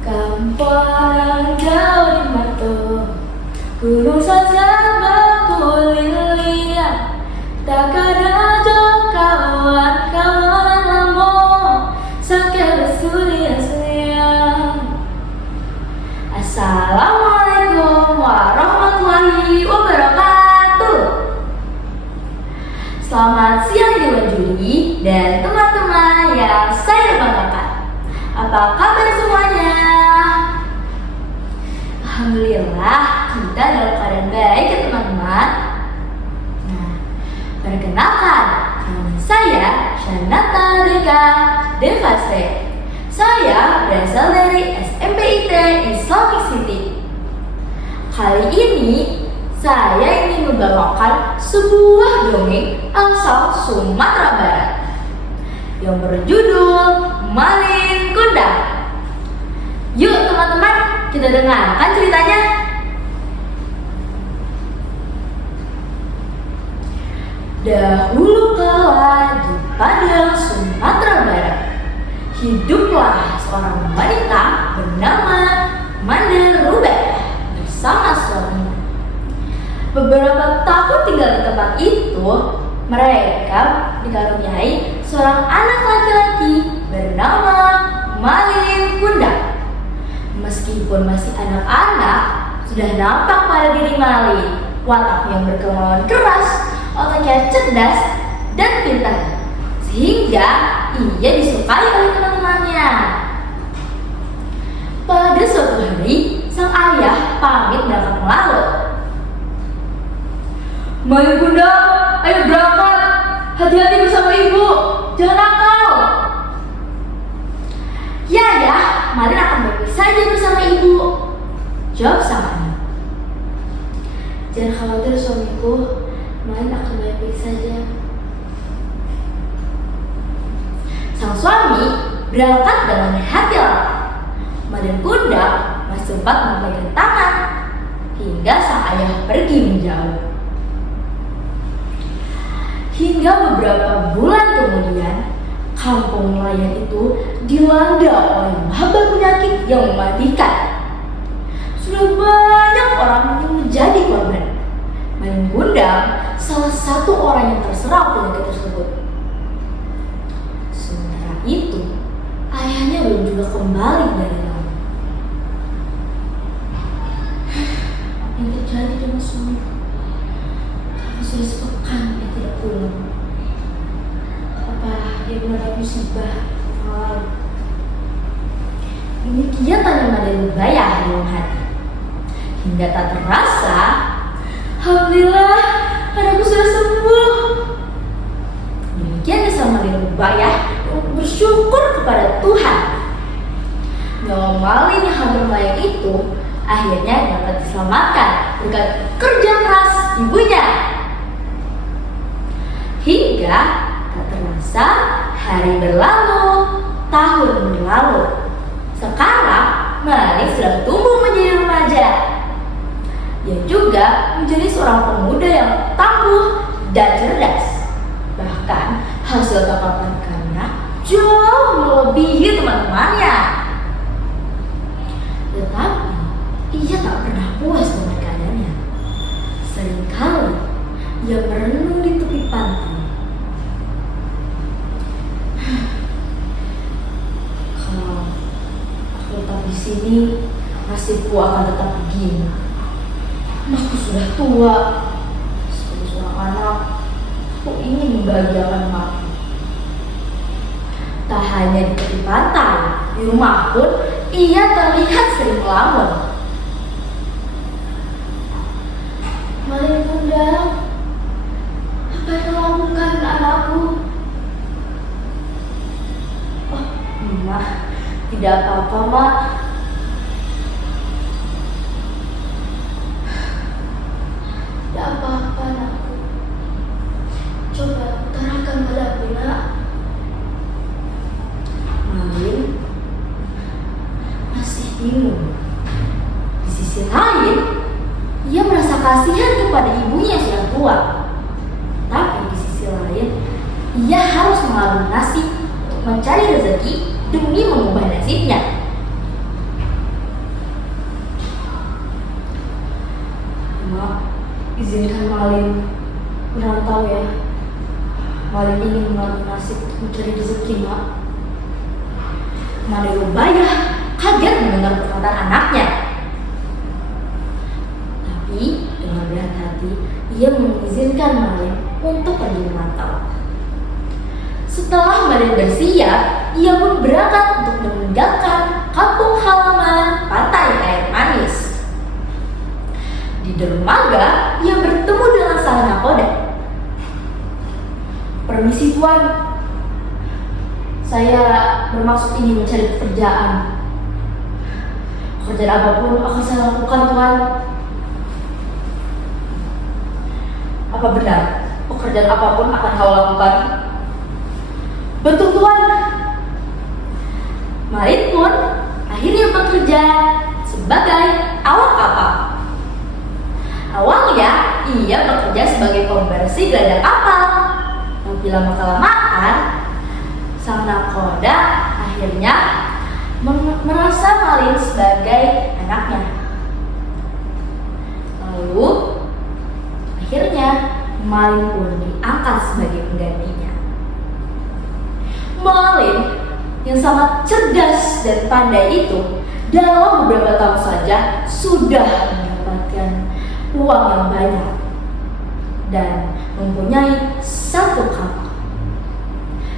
Kampung jauh di mata, gunung saja batu lilian, tak ada kawan-kawan lamo, sakit bersulia-sulia. Assalamualaikum warahmatullahi wabarakatuh. Selamat siang Dewan Juli dan teman-teman yang saya banggakan. Apa kabar semuanya? Alhamdulillah kita dalam keadaan baik ya teman-teman. Nah, perkenalkan, nama saya Shanata Deka Devase. Saya berasal dari SMPIT Islamic City. Kali ini saya ingin membawakan sebuah dongeng asal Sumatera Barat yang berjudul Malin Kundang. Yuk teman-teman, kita dengarkan ceritanya. Dahulu kala di Padang, Sumatera Barat, hiduplah seorang wanita bernama Mande Rubaiyah bersama suaminya. Beberapa tahun tinggal di tempat itu, mereka dikaruniai seorang anak laki-laki bernama Malin Kundang. Meskipun masih anak-anak, sudah nampak pada diri Malin watak yang berkemauan keras, otaknya cerdas dan pintar, sehingga ia disukai oleh teman-temannya. Pada suatu hari, sang ayah pamit berangkat melaut. Malin Kundang, ayo berangkat. Hati-hati bersama ibu, jangan nakal. Ya, Malin akan baik-baik saja bersama ibu, jawab sang anak. Jangan khawatir suamiku, Malin akan baik-baik saja. Sang suami berangkat dengan hati lapang. Malin Kundang masih sempat memegang tangan hingga sang ayah pergi menjauh. Hingga beberapa bulan kemudian, kampung nelayan itu dilanda oleh wabah penyakit yang mematikan. Sudah banyak orang yang menjadi korban. Malin Kundang salah satu orang yang terserang penyakit tersebut. Sementara itu, ayahnya belum juga kembali dari laut. Apa yang terjadi dengan suamiku? Aku sudah sepekan dia tidak pulang. Apa dia benar musibah lalu? Demikian tanya Mande Rubaiyah dalam hati. Hingga tak terasa, alhamdulillah, anakku sudah sembuh. Demikian kisah Mande Rubaiyah bersyukur kepada Tuhan. Nyawa Malin yang hampir melayang itu akhirnya dapat diselamatkan berkat kerja keras ibunya. Hingga tak terasa hari berlalu, tahun berlalu. Sekarang Malin sudah tumbuh menjadi remaja. Ia juga menjadi seorang pemuda yang tangguh dan cerdas. Bahkan hasil tangkapannya jauh melebihi teman-temannya. Tetapi ia tak pernah puas dengan keadaannya. Seringkali ia merenung di tepi pantai. Kalau aku tetap di sini, nasibku akan tetap begini. Aku sudah tua. Sebagai seorang anak, aku ingin membahagiakan emakku. Tak hanya di tepi pantai, di rumah pun ia terlihat sering melamun. Malin Kundang, apa yang kau lakukan anakku? Oh, Mak, tidak apa-apa, Mak. Tidak apa-apa, anakku. Coba utarakan padaku, Nak. Malin masih bingung. Di sisi lain, ia merasa kasihan kepada ibunya yang sudah tua. Tapi di sisi lain, ia harus mengalami nasib untuk mencari rezeki demi mengubah nasibnya. Malin merantau ya. Malin ingin mengambil nasib mencari rezeki, Mak. Made Rubayah kaget mendengar perkataan anaknya. Tapi dengan berat hati, ia mengizinkan Malin untuk pergi merantau. Setelah Malin bersiap, ia pun berangkat untuk meninggalkan kampung halaman Pantai Air Manis. Di dermaga, ia bertemu dengan sang nakoda. "Permisi Tuan, saya bermaksud ingin mencari pekerjaan. Pekerjaan apapun akan saya lakukan, Tuan." "Apa benar pekerjaan apapun akan kau lakukan?" "Betul, Tuan." Malin pun akhirnya bekerja sebagai awak kapal. Awalnya ia bekerja sebagai pembersih geladak kapal, tapi lama-kelamaan sang nakoda akhirnya merasa Malin sebagai anaknya. Lalu akhirnya Malin pun diangkat sebagai penggantinya. Malin yang sangat cerdas dan pandai itu dalam beberapa tahun saja sudah mendapatkan uang yang banyak dan mempunyai satu kapal.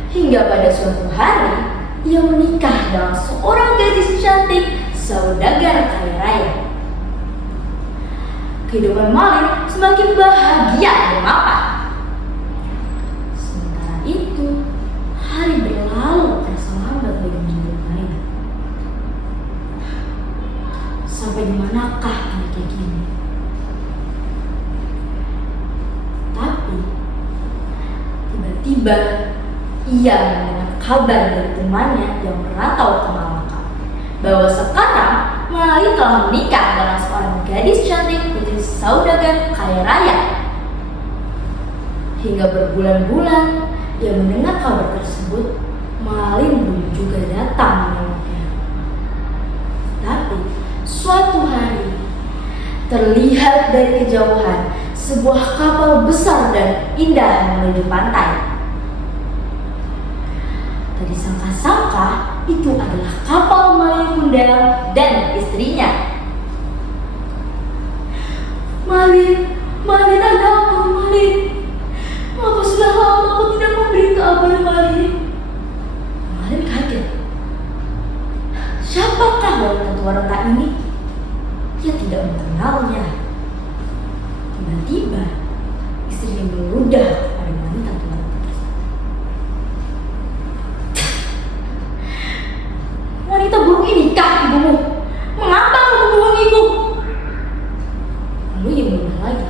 Hingga pada suatu hari ia menikah dengan seorang gadis cantik saudagar kaya raya. Kehidupan Malin semakin bahagia dan mapan. Sementara itu, hari berlalu terasa lambat bagi Malin. Sampai di manakah ini kayak gini? Tapi tiba-tiba ia mendengar kabar dari temannya yang merantau ke Malaka bahwa sekarang Malin telah menikah dengan seorang gadis cantik putri saudagar kaya raya. Hingga berbulan-bulan ia mendengar kabar tersebut, Malin belum juga datang menengoknya. Tapi suatu hari terlihat dari kejauhan sebuah kapal besar dan indah menuju pantai. Tak disangka-sangka itu adalah kapal Malin Kundang dan istrinya. Malin anakku, Malin. Mengapa sudah lama aku tidak memberi kabar, Malin?" Malin kaget. Siapakah wanita ini? Ia tidak mengenalnya. Tiba-tiba istrinya meludah pada wanita tersebut. "Wanita buruk ini kah ibumu? Mengapa kamu membohongiku?" Lalu ia meludah lagi.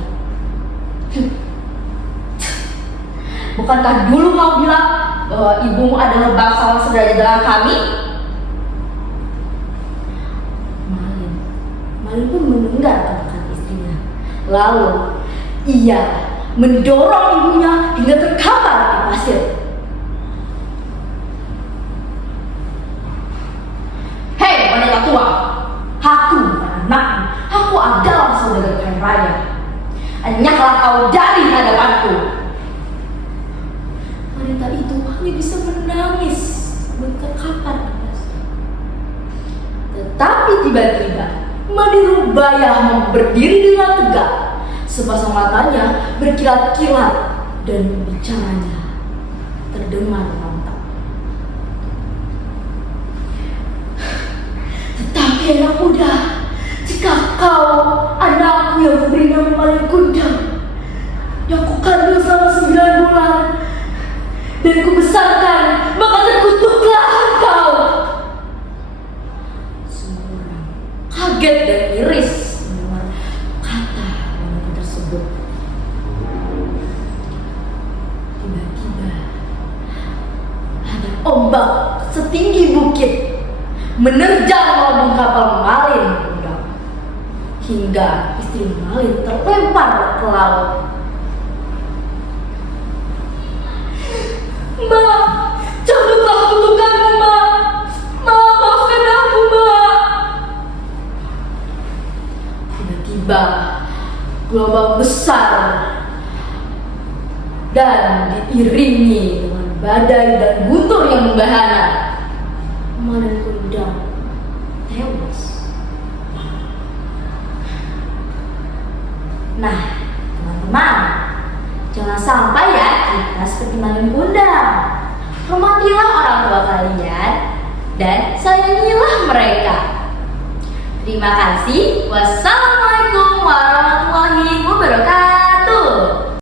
"Bukankah dulu kau bilang bahwa ibumu adalah bangsawan sederajat dengan kami?" Malin pun mendengar kata-kata istrinya. Lalu ia mendorong ibunya hingga terkapar di pasir. "Hei wanita tua, aku bukan anakmu. Aku adalah saudagar kaya raya. Enyahlah kau dari hadapanku." Wanita itu hanya bisa menangis dan terkapar di pasir. Tetapi tiba-tiba Malin Rubayah berdiri dengan tegak. Sepasang matanya berkilat-kilat dan bicaranya terdengar mantap. "Tetapi anak muda, jika kau anakku yang memberi nama Malin Kundang, yang kukandung selama 9 bulan dan kubesarkan, maka terkutuklah engkau." Semua orang kaget dan miris mendengar kata wanita tersebut. Tiba-tiba ada ombak setinggi bukit menerjang lambung kapal Malin Kundang hingga istri Malin terlempar ke laut. "Ma, cabutlah kutukanmu, Ma. Ma, maafkan aku, Ma." Tiba-tiba gelombang besar dan diiringi dengan badai dan guntur yang membahana. Komandan Kundang tewas. Nah, teman-teman, jangan sampai ya kita seperti Komandan Kundang. Hormatilah orang tua kalian dan sayangilah mereka. Terima kasih. Wassalamualaikum.